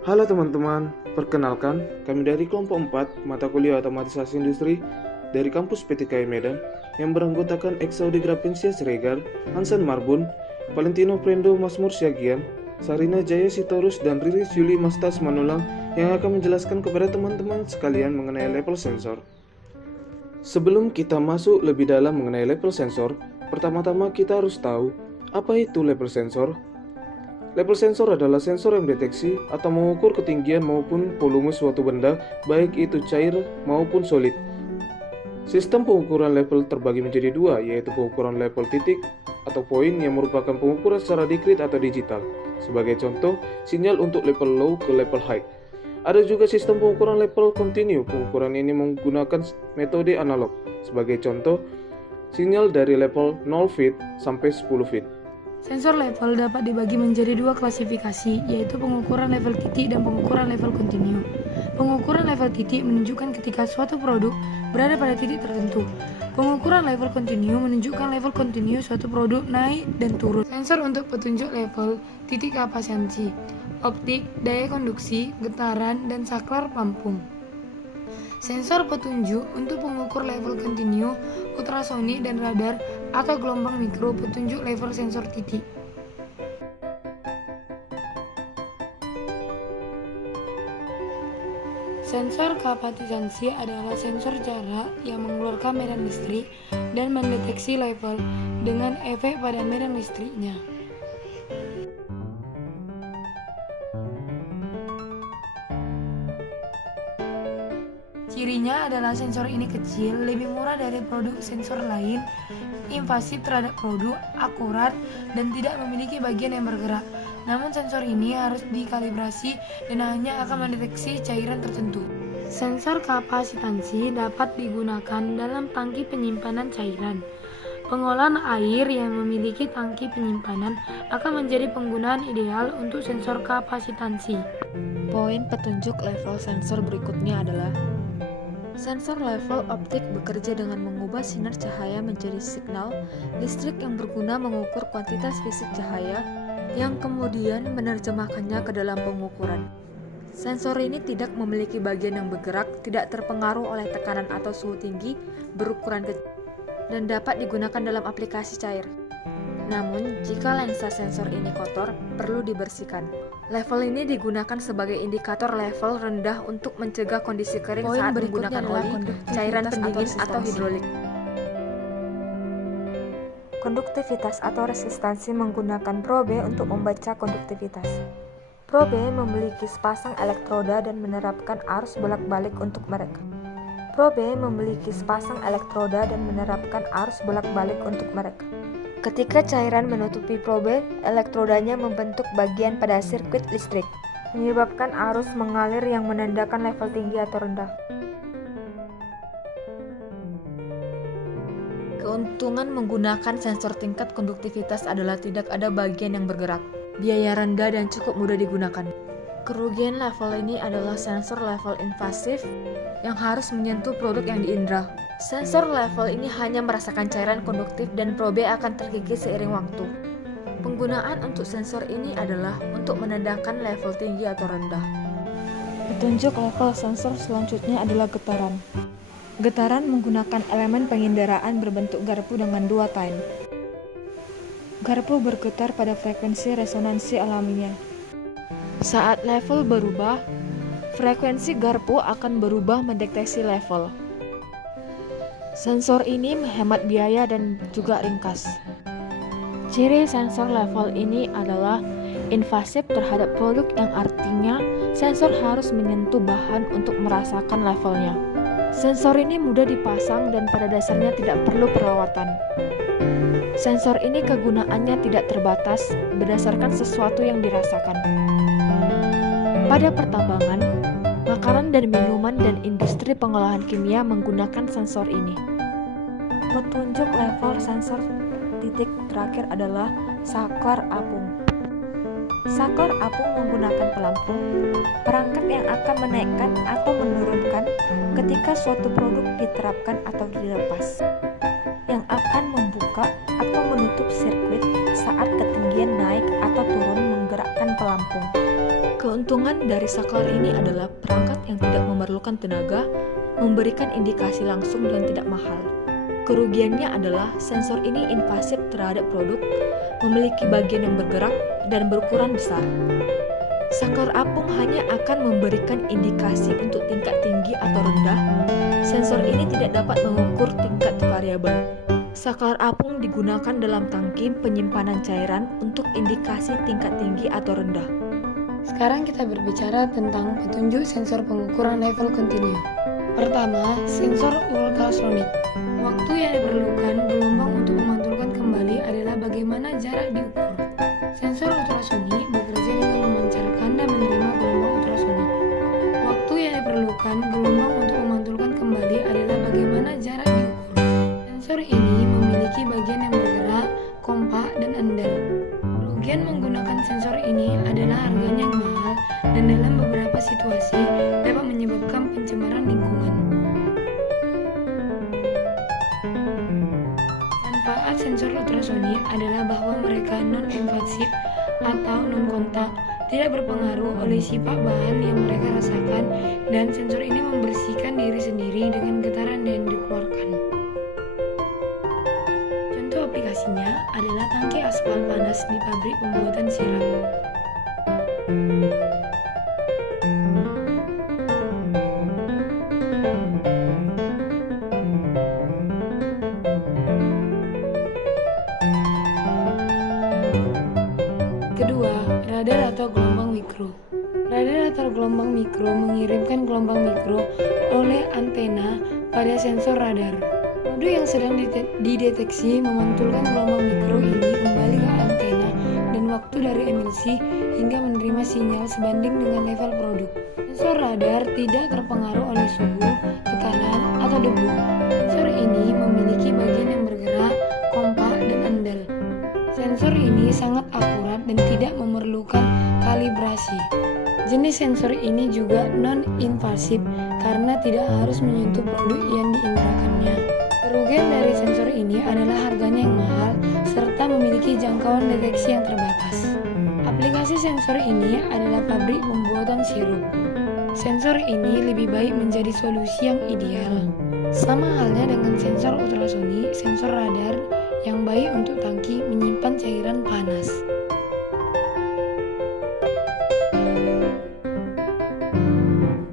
Halo teman-teman, perkenalkan kami dari kelompok 4 mata kuliah otomatisasi industri dari kampus PTKI Medan yang beranggotakan Exaudi Grapinsia Siregar, Hansen Marbun, Valentino Prendo Masmur Syagian, Sarina Jaya Sitorus, dan Riris Yuli Mastas Manulang yang akan menjelaskan kepada teman-teman sekalian mengenai level sensor. Sebelum kita masuk lebih dalam mengenai level sensor, pertama-tama kita harus tahu apa itu level sensor. Level sensor adalah sensor yang mendeteksi atau mengukur ketinggian maupun volume suatu benda, baik itu cair maupun solid. Sistem pengukuran level terbagi menjadi dua, yaitu pengukuran level titik atau poin yang merupakan pengukuran secara dikrit atau digital. Sebagai contoh, sinyal untuk level low ke level high. Ada juga sistem pengukuran level continue. Pengukuran ini menggunakan metode analog. Sebagai contoh, sinyal dari level 0 feet sampai 10 feet. Sensor level dapat dibagi menjadi dua klasifikasi, yaitu pengukuran level titik dan pengukuran level kontinu. Pengukuran level titik menunjukkan ketika suatu produk berada pada titik tertentu. Pengukuran level kontinu menunjukkan level kontinu suatu produk naik dan turun. Sensor untuk petunjuk level titik kapasitansi, optik, daya konduksi, getaran, dan saklar pelampung. Sensor petunjuk untuk pengukur level kontinu, ultrasonik, dan radar atau gelombang mikro petunjuk level sensor titik. Sensor kapasitansi adalah sensor jarak yang mengeluarkan medan listrik dan mendeteksi level dengan efek pada medan listriknya. Cirinya adalah sensor ini kecil, lebih murah dari produk sensor lain, invasif terhadap produk, akurat, dan tidak memiliki bagian yang bergerak. Namun sensor ini harus dikalibrasi dan hanya akan mendeteksi cairan tertentu. Sensor kapasitansi dapat digunakan dalam tangki penyimpanan cairan. Pengolahan air yang memiliki tangki penyimpanan akan menjadi penggunaan ideal untuk sensor kapasitansi. Poin petunjuk level sensor berikutnya adalah sensor level optik bekerja dengan mengubah sinar cahaya menjadi signal listrik yang berguna mengukur kuantitas fisik cahaya yang kemudian menerjemahkannya ke dalam pengukuran. Sensor ini tidak memiliki bagian yang bergerak, tidak terpengaruh oleh tekanan atau suhu tinggi, berukuran kecil, dan dapat digunakan dalam aplikasi cair. Namun, jika lensa sensor ini kotor, perlu dibersihkan. Level ini digunakan sebagai indikator level rendah untuk mencegah kondisi kering saat menggunakan oli, cairan pendingin, atau hidrolik. Konduktivitas atau resistansi menggunakan probe untuk membaca konduktivitas. Probe memiliki sepasang elektroda dan menerapkan arus bolak-balik untuk mereka. Probe memiliki sepasang elektroda dan menerapkan arus bolak-balik untuk mereka. Ketika cairan menutupi probe, elektrodanya membentuk bagian pada sirkuit listrik, menyebabkan arus mengalir yang menandakan level tinggi atau rendah. Keuntungan menggunakan sensor tingkat konduktivitas adalah tidak ada bagian yang bergerak, biaya rendah, dan cukup mudah digunakan. Kerugian level ini adalah sensor level invasif yang harus menyentuh produk yang diindra. Sensor level ini hanya merasakan cairan konduktif dan probe akan terkikis seiring waktu. Penggunaan untuk sensor ini adalah untuk menandakan level tinggi atau rendah. Petunjuk level sensor selanjutnya adalah getaran. Getaran menggunakan elemen penginderaan berbentuk garpu dengan dua tine. Garpu bergetar pada frekuensi resonansi alamiah. Saat level berubah, frekuensi garpu akan berubah mendeteksi level. Sensor ini menghemat biaya dan juga ringkas. Ciri sensor level ini adalah invasif terhadap produk, yang artinya sensor harus menyentuh bahan untuk merasakan levelnya. Sensor ini mudah dipasang dan pada dasarnya tidak perlu perawatan. Sensor ini kegunaannya tidak terbatas berdasarkan sesuatu yang dirasakan. Pada pertambangan, makanan dan minuman, dan industri pengolahan kimia menggunakan sensor ini. Petunjuk level sensor titik terakhir adalah saklar apung. Saklar apung menggunakan pelampung, perangkat yang akan menaikkan atau menurunkan ketika suatu produk diterapkan atau dilepas, yang akan membuka atau menutup sirkuit saat ketinggian naik atau turun menggerakkan pelampung. Keuntungan dari saklar ini adalah perangkat yang tidak memerlukan tenaga, memberikan indikasi langsung dan tidak mahal. Kerugiannya adalah sensor ini invasif terhadap produk, memiliki bagian yang bergerak, dan berukuran besar. Saklar apung hanya akan memberikan indikasi untuk tingkat tinggi atau rendah. Sensor ini tidak dapat mengukur tingkat variabel. Saklar apung digunakan dalam tangki penyimpanan cairan untuk indikasi tingkat tinggi atau rendah. Sekarang kita berbicara tentang petunjuk sensor pengukuran level kontinu. Pertama, sensor ultrasonik. Waktu yang diperlukan gelombang untuk memantulkan kembali adalah bagaimana jarak diukur. Sensor ultrasonik bekerja dengan memancarkan dan menerima gelombang ultrasonik. Waktu yang diperlukan gelombang untuk memantulkan kembali adalah bagaimana jarak diukur. Sensor ini memiliki bagian yang bergerak, kompak, dan andal. Kerugian menggunakan sensor ini adalah harganya yang mahal dan dalam beberapa situasi dapat menyebabkan pencemaran lingkungan. Manfaat sensor ultrasonik adalah bahwa mereka non-invasif atau non-kontak, tidak berpengaruh oleh sifat bahan yang mereka rasakan, dan sensor ini membersihkan diri sendiri dengan getaran yang dikeluarkan. Contoh aplikasinya adalah tangki aspal panas di pabrik pembuatan sirap. Kedua, radar atau gelombang mikro. Radar atau gelombang mikro mengirimkan gelombang mikro oleh antena pada sensor radar. Produk yang sedang dideteksi memantulkan gelombang mikro ini kembali ke antena dan waktu dari emisi hingga menerima sinyal sebanding dengan level produk. Sensor radar tidak terpengaruh oleh suhu, tekanan, atau debu. Sensor ini memiliki bagian yang bergerak, kompak, dan andal. Sensor ini sangat akurat dan tidak memerlukan kalibrasi. Jenis sensor ini juga non-invasif karena tidak harus menyentuh produk yang diinderakannya. Kerugian dari sensor ini adalah harganya yang mahal serta memiliki jangkauan deteksi yang terbatas. Aplikasi sensor ini adalah pabrik pembuatan sirup. Sensor ini lebih baik menjadi solusi yang ideal. Sama halnya dengan sensor ultrasonik, sensor radar yang baik untuk tangki menyimpan cairan panas.